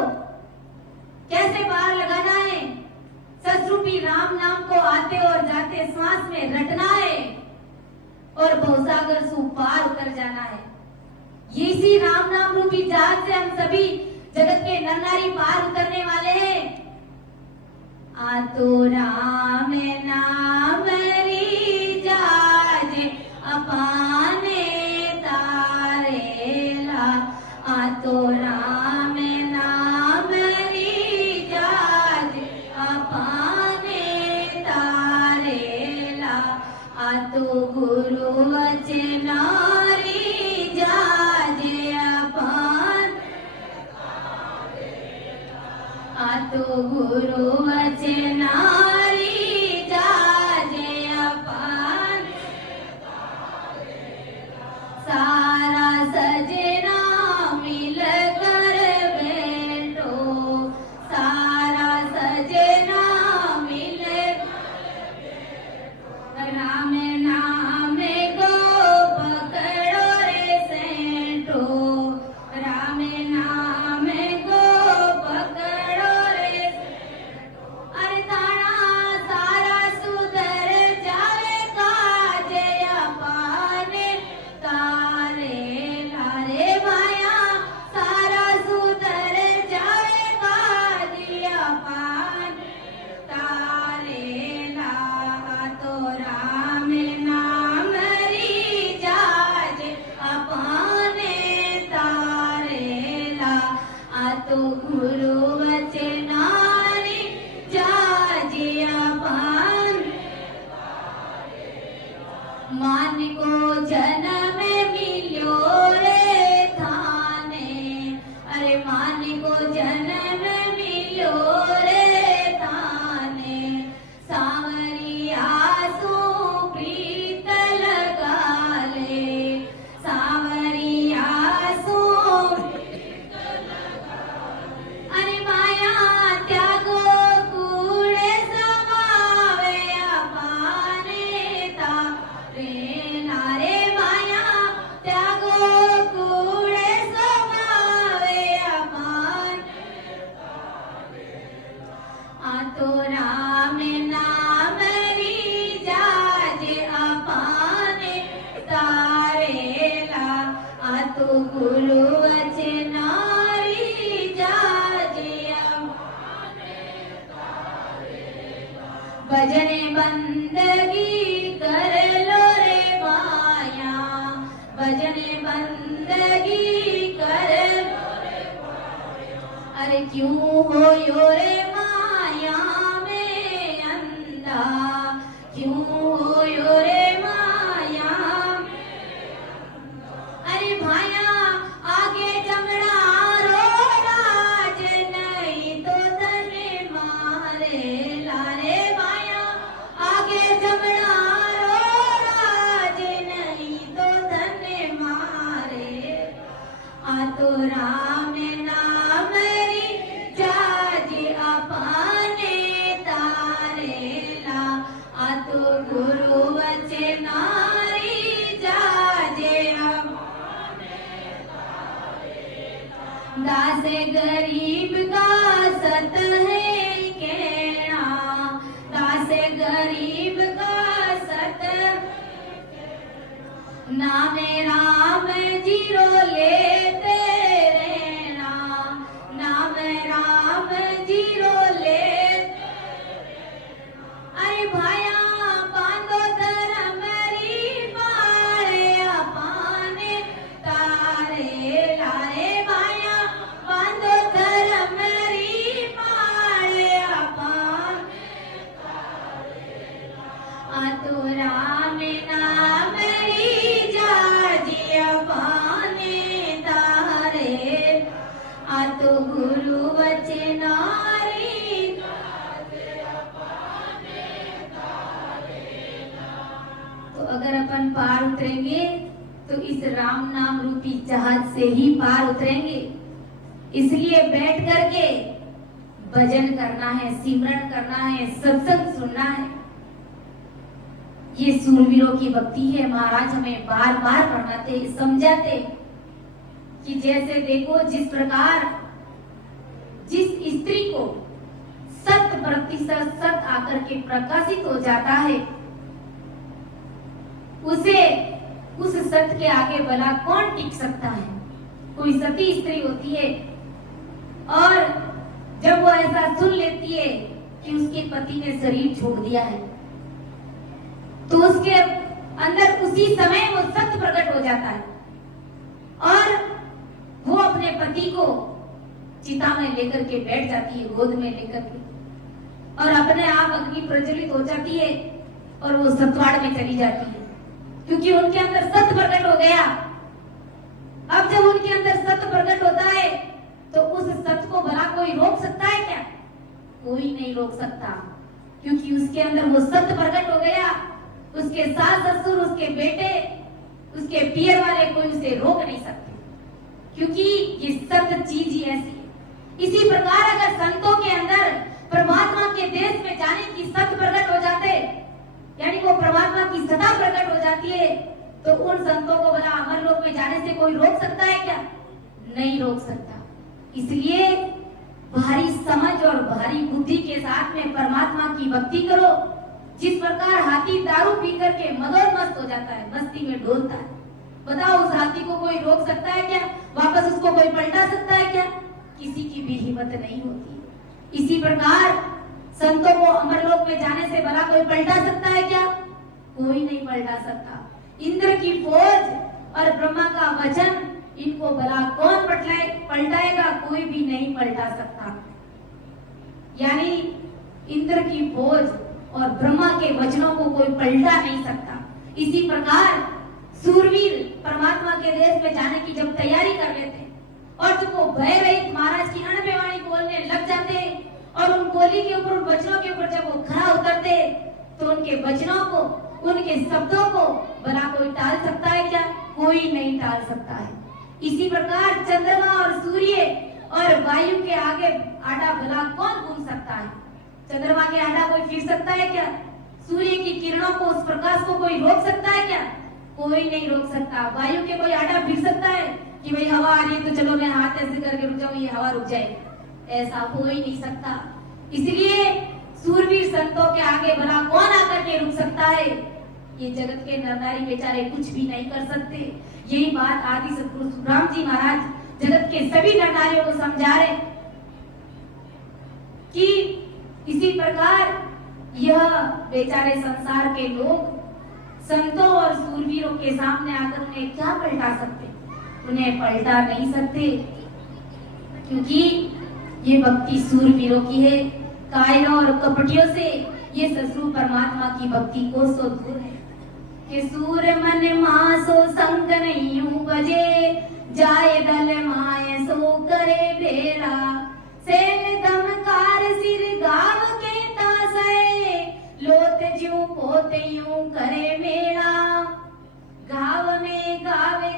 कैसे पार लगाना है? ससरूपी राम नाम को आते और जाते श्वास में रटना है और भवसागर से पार उतर जाना है। ये इसी राम नाम रूपी जहाज से हम सभी जगत के नर नारी पार उतरने वाले हैं। आतो राम नाम री जहाज अपाने तारेला, आतो राम नाम री जहाज अपाने तारेला, आतो गुरु वचनारी जहाज अपान, आतो गुरु वचनारी जहाज अपान, सारा सजना मिल कर बैठो, सारा सजना मिल राम नाम को पकड़ो रे सेठो, राम नाम को पकड़ो रे सेठो। अरे ताना सारा सुधर जावे काज अपाने तारे लारे माया, सारा सुधर जावे काज अपान तारे ला, तो राम नाम री जहाज अपाने तारेला, आतो गुरु वचनारी जहाज अपान। मान को जन्म मिल्यो रे थाने, अरे मान को जन्म मिल्यो रे थाने, भजन बंदगी कर लो रे माया, भजन बंदगी कर लो रे माया। अरे क्यों हो यो रे माया में अंधा, क्यों हो यो रे माया में अंधा। अरे भाया आगे जमड़ा रो राज, नहीं तो तने मारे लारे। जमड़ा रो राज, नहीं तो धन्य मारे। आ तो राम नाम री जाज अपने तारेला, आ तो गुरु वचनारी जाजे अपने तारेला। दास गरीब का सत है कहना, दास गरीब नाम राम जीरो लेते रहना, नाम राम जीरो लेते रहना। अरे भाया बांधो धर्म री बाड़े, अपने तारे लारे। भाया बांधो धर्म री बाड़े, अपने तारे ला। आ तो राम नाम आ तो गुरु वचनारी तो अगर अपन पार उतरेंगे तो इस राम नाम रूपी जहाज से ही पार उतरेंगे। इसलिए बैठ करके भजन करना है, सिमरन करना है, सत्संग सुनना है। ये सूरवीरों की भक्ति है। महाराज हमें बार बार पढ़ाते, समझाते कि जैसे देखो जिस प्रकार जिस स्त्री को 100% सत आकर के प्रकाशित हो जाता है, उसे उस सत के आगे भला कौन टिक सकता है। कोई सती स्त्री होती है और जब वो ऐसा सुन लेती है कि उसके पति ने शरीर छोड़ दिया है, तो उसके अंदर उसी समय वो सत्य प्रकट हो जाता है और वो अपने पति को चिता में लेकर के बैठ जाती है, गोद में लेकर के, और अपने आप अग्नि प्रज्वलित हो जाती है और वो सतवाड़ में चली जाती है, क्योंकि उनके अंदर सत्य प्रकट हो गया। अब जब उनके अंदर सत्य प्रकट होता है तो उस सत्य को भला कोई रोक सकता है क्या? कोई नहीं रोक सकता, क्योंकि उसके अंदर वो सत्य प्रकट हो गया। उसके सास ससुर, उसके बेटे, उसके पियर वाले कोई उसे रोक नहीं सकते, क्योंकि ये सत्य चीज ही ऐसी है। इसी प्रकार अगर संतों के अंदर परमात्मा के देश में जाने की सत्य प्रकट हो जाते, यानी वो परमात्मा की सत्ता प्रकट हो जाती है, तो उन संतों को भला अमर लोक में जाने से कोई रोक सकता है क्या? नहीं रोक सकता। इसलिए भारी समझ और भारी बुद्धि के साथ में परमात्मा की भक्ति करो। जिस प्रकार हाथी दारू पी करके मदोन्मस्त हो जाता है, मस्ती में डोलता है, बताओ उस हाथी को कोई रोक सकता है क्या? वापस उसको कोई पलटा सकता है क्या? किसी की भी हिम्मत नहीं होती। इसी प्रकार संतों को अमरलोक में जाने से भला कोई पलटा सकता है क्या? कोई नहीं पलटा सकता। इंद्र की फौज और ब्रह्मा का वचन, इनको भला कौन पलटाएगा? कोई भी नहीं पलटा सकता। यानी इंद्र की फौज और ब्रह्मा के वचनों को कोई पलटा नहीं सकता। इसी प्रकार सूरवीर परमात्मा के देश में जाने की जब तैयारी कर लेते और जब वो भय रहित महाराज की अणबे वाणी बोलने लग जाते और उन बोली के ऊपर, उन वचनों के ऊपर जब वो खड़ा उतरते, तो उनके वचनों को, उनके शब्दों को भला कोई टाल सकता है क्या? कोई नहीं टाल सकता है। इसी प्रकार चंद्रमा और सूर्य और वायु के आगे आटा भला कौन घूम सकता है? चंद्रमा के आटा कोई फिर सकता है क्या? सूर्य की किरणों को, उस प्रकाश को कोई रोक सकता है क्या? कोई नहीं रोक सकता। वायु के कोई आटा फिर सकता है कि भाई हवा आ रही है तो चलो मैं हाथ ऐसे करके रुक जाऊं, ये हवा रुक जाए? ऐसा कोई नहीं सकता। इसलिए सूरवीर संतों के आगे भला कौन आकर के रुक सकता है? ये जगत के नरनारी बेचारे कुछ भी नहीं कर सकते। यही बात आदि सतगुरु सुखराम जी महाराज जगत के सभी नरनारियों को समझा रहे कि इसी प्रकार यह बेचारे संसार के लोग संतों और सूरवीरों के सामने आकर उन्हें क्या पलटा सकते? उन्हें पलटा नहीं सकते, क्योंकि ये भक्ति सूरवीरों की है। कायरों और कपटियों से ये ससुर परमात्मा की भक्ति को सो दूर है कि सूर मन मासो संग नहीं बजे, जाए दल माए सो करे बेरा, सेन दमकार सिर गाव के तासे, लोत ज्यों पोत यूं करे मेरा, गाव में गावे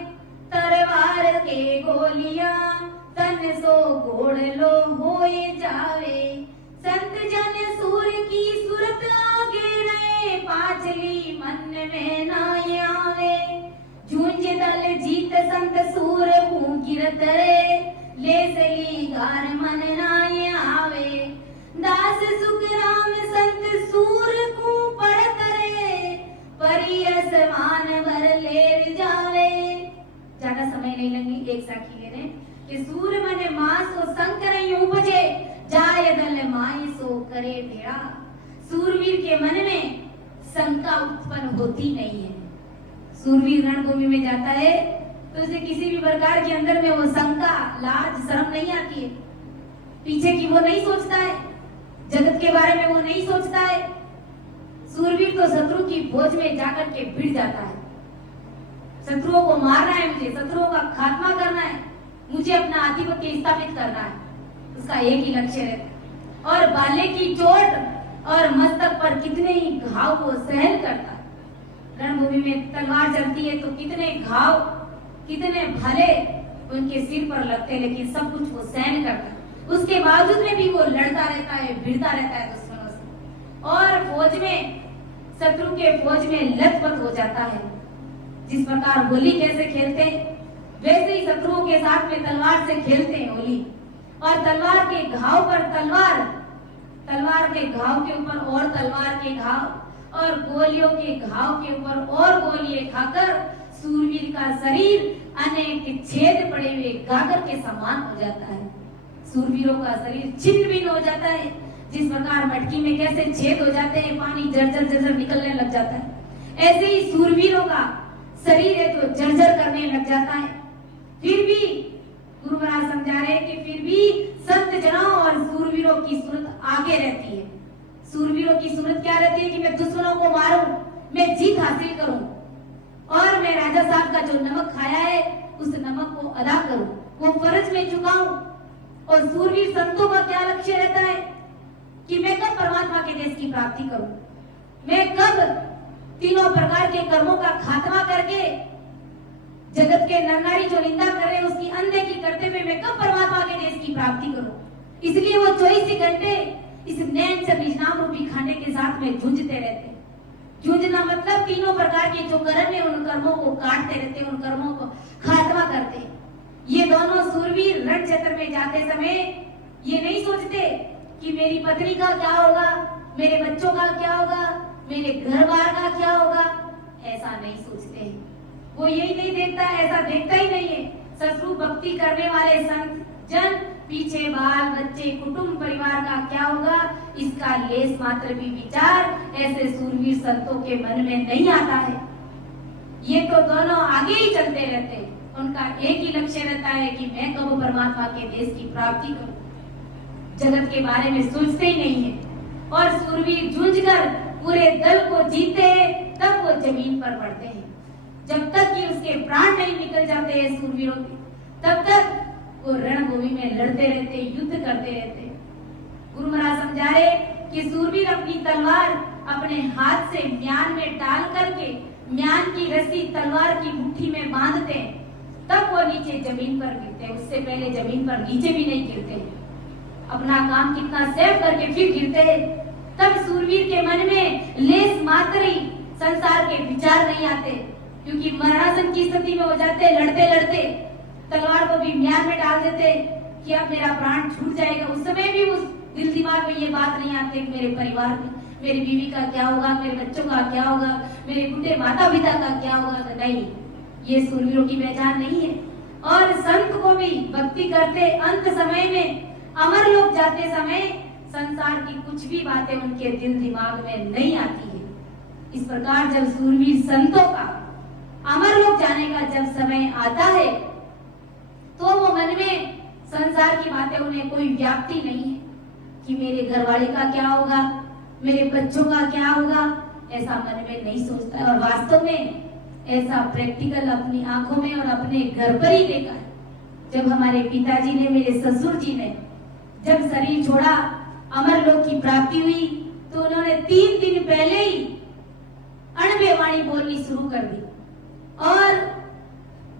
तरवार के गोलियां, तन सो घोड़ लो होए जावे, संत जन सूर की सूरत आगे रहे, पाछली मन में ना आवे, झुंझ दल जीत संत सूर गिरत रे, ले सली गार मन ना आवे, दास सुख राम संत सूर को पढ़त रे, परी असमान भर लेर जावे। ज्यादा समय नहीं लगी, एक साखी ले रहे कि सूर मन मास को संकर उपजे, जाय दल माई सो करे भेड़ा। सूरवीर के मन में शंका उत्पन्न होती नहीं है। सूरवीर रणभूमि में जाता है तो उसे किसी भी प्रकार के अंदर में वो शंका, लाज, शर्म नहीं आती है। पीछे की वो नहीं सोचता है, जगत के बारे में वो नहीं सोचता है। सूरवीर तो शत्रु की फौज में जाकर के भिड़ जाता है। शत्रुओं को मारना है मुझे, शत्रुओं का खात्मा करना है, मुझे अपना आधिपत्य स्थापित करना है, उसका एक ही लक्ष्य है। और बाले की चोट और मस्तक पर कितने ही घाव वो सहन करता है। रणभूमि में तलवार चलती है तो कितने घाव, कितने भाले उनके सिर पर लगते हैं, लेकिन सब कुछ वो सहन करता है। उसके बावजूद में भी वो लड़ता रहता है, भिड़ता रहता है दुश्मनों से, और फौज में, शत्रु के फौज में लथपथ हो जाता है। जिस प्रकार होली कैसे खेलते हैं वैसे ही शत्रुओं के साथ में तलवार से खेलते हैं होली। और तलवार के घाव पर तलवार, तलवार के घाव के ऊपर और तलवार के घाव, और गोलियों के घाव के ऊपर और गोलियां खाकर सूरवीर का शरीर अनेक छेद पड़े हुए गागर के समान हो जाता है। सूरवीरों का शरीर छिन्न भिन्न हो जाता है। जिस प्रकार मटकी में कैसे छेद हो जाते हैं, पानी जर्जर जर्जर निकलने लग जाता है, ऐसे ही सूरवीरों का शरीर है तो जर्जर करने लग जाता है। फिर भी गुरु महाराज समझा रहे हैं कि फिर भी संत जनों और सूरवीरों की सूरत आगे रहती है। सूरवीरों की सूरत क्या रहती है कि मैं दुश्मनों को मारूं, मैं जीत हासिल करूं, और मैं राजा साहब का जो नमक खाया है उस नमक को अदा करूं, वो फर्ज में चुकाऊं। और सूरवीर संतों का क्या लक्ष्य रहता है कि मैं कब परमात्मा के देश की प्राप्ति करूं, मैं कब तीनों प्रकार के कर्मों का खात्मा करके जगत के नरनारी जो निंदा कर रहे हैं उसकी अनदेखी करते हुए मैं कब परमात्मा के देश की प्राप्ति करूं। इसलिए वो 24 घंटे इस नैन से निजनाम रूपी खाने के साथ में झुंझते रहते। झुंझना मतलब तीनों प्रकार के जो कर्म है उन कर्मों को काटते रहते, उन कर्मों को खात्मा करते। ये दोनों सूरवीर रण क्षेत्र में जाते समय ये नहीं सोचते कि मेरी पत्नी का क्या होगा, मेरे बच्चों का क्या होगा, मेरे घर बार का क्या होगा, ऐसा नहीं सोचते हैं। वो यही नहीं देखता, ऐसा देखता ही नहीं है। ससुर भक्ति करने वाले संत जन पीछे बाल बच्चे कुटुंब परिवार का क्या होगा, इसका लेस मात्र भी विचार ऐसे सूरवीर संतों के मन में नहीं आता है। ये तो दोनों आगे ही चलते रहते हैं, उनका एक ही लक्ष्य रहता है कि मैं कब परमात्मा के देश की प्राप्ति करूं, जगत के बारे में सोचते ही नहीं है। और सूरवीर जूझकर पूरे दल को जीते हैं तब वो जमीन पर पड़ते हैं। जब तक कि उसके प्राण नहीं निकल जाते हैं सूरवीरों के, तब तक वो रणभूमि में लड़ते रहते, युद्ध करते रहते। गुरु महाराज समझा रहे कि सूरवीर अपनी तलवार अपने हाथ से म्यान में डाल करके म्यान की रस्सी तलवार की मुट्ठी में बांधते हैं, तब वो नीचे जमीन पर गिरते हैं। उससे पहले जमीन पर नीचे भी नहीं गिरते। अपना काम कितना सेव करके फिर गिरते हैं। तब सूरवीर के मन में लेस मात्र ही संसार के विचार नहीं आते, क्योंकि मरणासन की स्थिति में हो जाते। लड़ते लड़ते तलवार को भी म्यान में डाल देते कि अब मेरा प्राण छूट जाएगा। उस समय भी उस दिल दिमाग में ये बात नहीं आती कि मेरे परिवार में मेरी बीवी का क्या होगा, मेरे बच्चों का क्या होगा, मेरे बूढ़े माता पिता का क्या होगा। तो नहीं, ये सूरवीरों की पहचान नहीं है। और संत को भी भक्ति करते अंत समय में अमर लोग जाते समय संसार की कुछ भी बातें उनके दिल दिमाग में नहीं आती है। इस प्रकार जब सूरवीर संतों का अमरलोक जाने का जब समय आता है तो वो मन में संसार की बातें उन्हें कोई व्याप्ति नहीं है कि मेरे घरवाले का क्या होगा, मेरे बच्चों का क्या होगा, ऐसा मन में नहीं सोचता है। और वास्तव में ऐसा प्रैक्टिकल अपनी आंखों में और अपने घर पर ही देखा है। जब हमारे पिताजी ने, मेरे ससुर जी ने जब शरीर छोड़ा, अमरलोक की प्राप्ति हुई, तो उन्होंने 3 दिन पहले ही अणबे वाणी बोलनी शुरू कर दी। और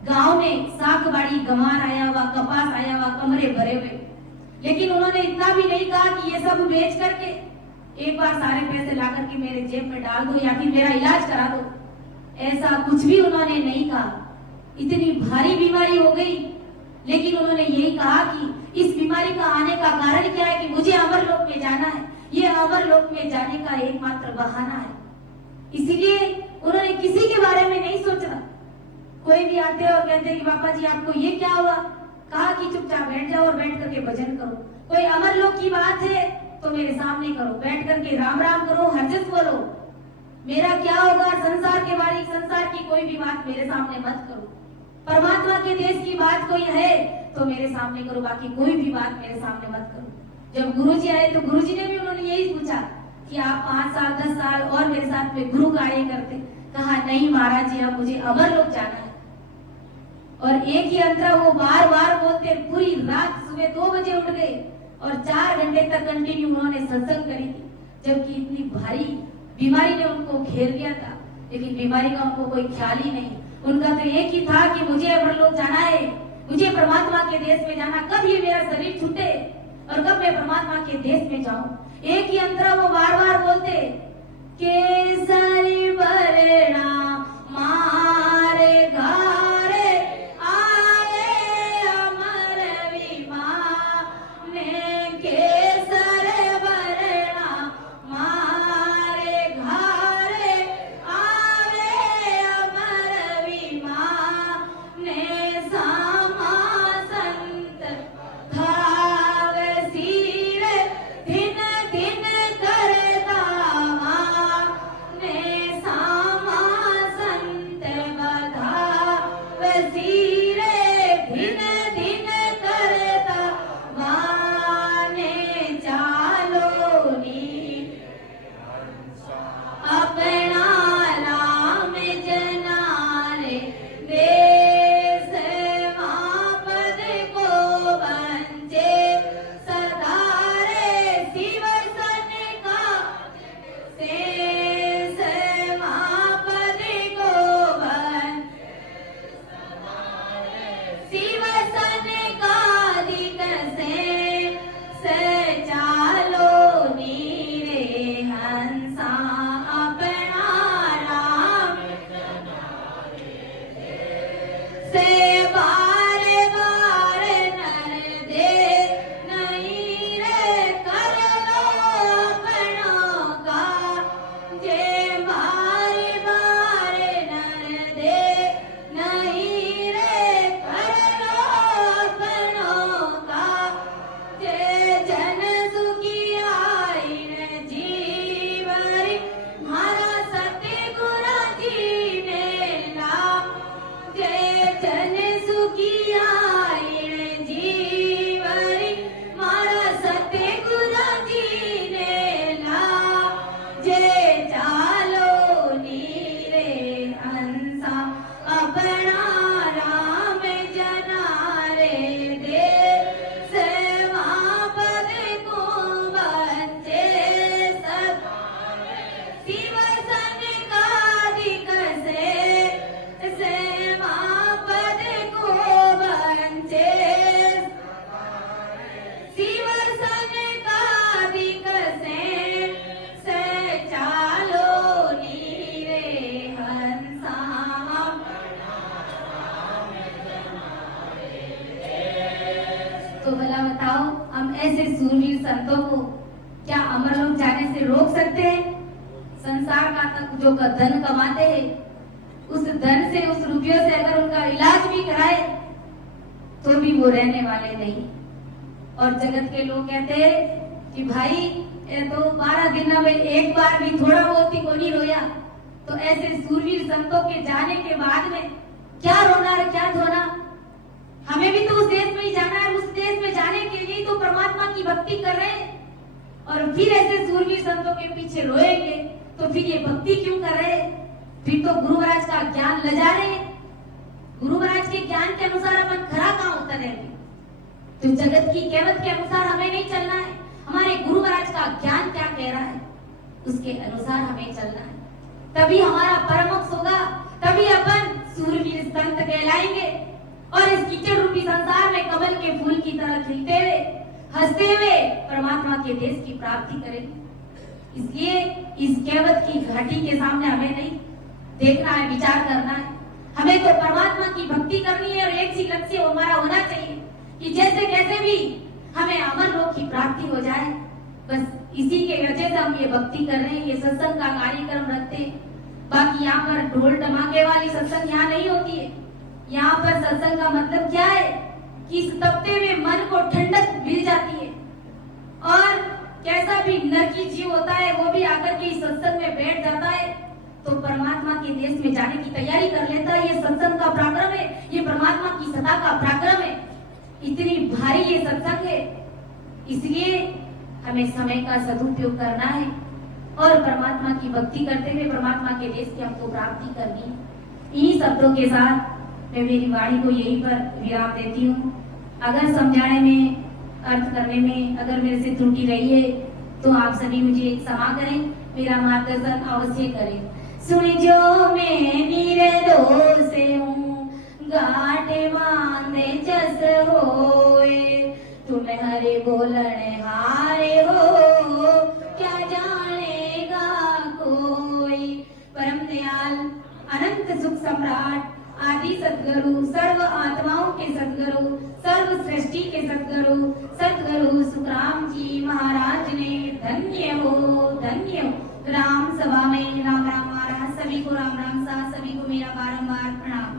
गांव में साग बाड़ी, गंवार आया हुआ, कपास आया हुआ, कमरे भरे हुए, लेकिन उन्होंने इतना भी नहीं कहा कि ये सब बेच करके एक बार सारे पैसे ला करके मेरे जेब में डाल दो या फिर मेरा इलाज करा दो। ऐसा कुछ भी उन्होंने नहीं कहा। इतनी भारी बीमारी हो गई, लेकिन उन्होंने यही कहा कि इस बीमारी का आने का कारण क्या है कि मुझे अमरलोक में जाना है। ये अमरलोक में जाने का एकमात्र बहाना है। इसलिए उन्होंने किसी के बारे में नहीं सोचा। कोई भी आते और कहते कि पापा जी आपको ये क्या हुआ, कहा कि चुपचाप बैठ जाओ और बैठ करके भजन करो। कोई अमरलोक की बात है तो मेरे सामने करो, बैठ करके राम राम करो, हरजस बोलो। मेरा क्या होगा, संसार के बारे, संसार की कोई भी बात मेरे सामने मत करो। परमात्मा के देश की बात कोई है तो मेरे सामने करो, बाकी कोई भी बात मेरे सामने मत करो। जब गुरुजी आए तो गुरुजी ने भी उन्होंने यही पूछा कि आप 5 साल 10 साल और मेरे साथ में गुरु कार्य करते। कहा नहीं महाराज जी, अब मुझे अमरलोक जाना है। और एक ही अंतरा वो बार बार बोलते, पूरी रात सुबह 2 बजे उठ गए और 4 घंटे तक कंटिन्यू उन्होंने सत्संग करी थी, जबकि इतनी भारी बीमारी ने उनको घेर लिया था। लेकिन बीमारी का उनको कोई ख्याल ही नहीं। उनका तो एक ही था कि मुझे अमरलोक जाना है, मुझे परमात्मा के देश में जाना। कब ये मेरा शरीर छूटे और कब मैं परमात्मा के देश में जाऊं। एक ही अंतरा वो बार बार बोलते, केसरी बरना मारे घारे आए अमर विमाने, केसर बरना मारे घारे आए अमर विमाने, सामा संत धाव सिर दिन दिन करता ने, सामा संत बधाव सिरे दिन दिन करता वाने, चालो नी अपना राम जनारे, देश मापद को बंचे सदारे, शिव सन का शेष मापद को बन, शिव सन का दिक से चालो नीरे हंसा अपना राम से, बार बार नर दे नहीं रे कर लो अपनों का, जे बार बार नर दे नहीं रे कर लो अपनों का, जे जन सुखी आईन जीवरी मारा सतगुरु जी ने ला, जे जन सुखी आईन जीवरी मारा सतगुरु जी ने ला, जे चालो नीरे हंसा अपना राम जनारे, देश मापद को बंचे सब, शिव सन का दिक से मापद को बंचे, शिव सन का दिक से चालो नीरे हंसा। तो भला बताओ, हम ऐसे सूरवीर संतों को क्या अमरलोक जाने से रोक सकते हैं? संसार का तक जो धन कमाते हैं, उस धन से, उस रुपयों से अगर उनका इलाज भी कराए तो भी वो रहने वाले नहीं। और जगत के लोग कहते हैं कि कि भाई ये तो 12 दिन में एक बार भी थोड़ा बहुत ही कोई रोया, तो ऐसे सूरवीर संतों के जाने के बाद में क्या रोना है, क्या धोना। हमें भी तो उस देश में ही जाना है, उस देश में जाने के लिए तो परमात्मा की भक्ति कर रहे हैं, और फिर ऐसे सूरवीर संतों के पीछे रोएंगे तो फिर ये भक्ति क्यों कर रहे हैं? फिर तो गुरु महाराज का ज्ञान लजा रहे हैं। गुरु महाराज के ज्ञान के अनुसार अपन खरा कहाँ उतरेंगे? तो जगत की कहवत के अनुसार हमें नहीं चलना है, हमारे गुरु महाराज का ज्ञान क्या कह रहा है उसके अनुसार हमें चलना है। तभी हमारा परमोक्ष होगा, तभी अपन सूरवीर संत कहलाएंगे और इस कीचड़ रूपी संसार में कमल के फूल की तरह खिलते हुए हंसते हुए परमात्मा के देश की प्राप्ति करेंगे। इसलिए इस कहवत की घाटी के सामने हमें नहीं देखना है, विचार करना है। हमें तो परमात्मा की भक्ति करनी है और एक ही लक्ष्य हमारा होना चाहिए कि जैसे कैसे भी हमें अमर लोक की प्राप्ति हो जाए। बस इसी के वजह से हम ये भक्ति कर रहे हैं, ये सत्संग का कार्यक्रम रखते हैं। बाकी यहाँ पर ढोल धमाके वाली सत्संग यहाँ नहीं होती है। यहाँ पर सत्संग का मतलब क्या है कि इस तपते में मन को ठंडक मिल जाती है, और कैसा भी नरकी जीव होता है वो भी आकर के इस सत्संग में बैठ जाता है तो परमात्मा के देश में जाने की तैयारी कर लेता है। ये सत्संग का पराक्रम है, ये परमात्मा की सत्ता का पराक्रम है। इतनी भारी ये सत्संग है, इसलिए हमें समय का सदुपयोग करना है और परमात्मा की भक्ति करते हुए परमात्मा के देश की हमको प्राप्ति करनी। इन्हीं शब्दों के साथ मैं मेरी वाणी को यहीं पर विराम देती हूँ। अगर समझाने में, अर्थ करने में अगर मेरे से त्रुटि रही है तो आप सभी मुझे क्षमा करें, मेरा मार्गदर्शन अवश्य करें। सुन जो मैं निर्दोष हूँ, गाटे बांधे जस होए, तुम हरे बोलने हारे हो, क्या जानेगा कोई। परम दयाल अनंत सुख सम्राट आदि सद्गुरु, सर्व आत्माओं के सद्गुरु, सर्व सृष्टि के सद्गुरु, सद्गुरु सुखराम जी महाराज ने धन्य हो, धन्य हो। राम सभा में राम राम महाराज, सभी को राम राम सा, सभी को मेरा बारंबार प्रणाम।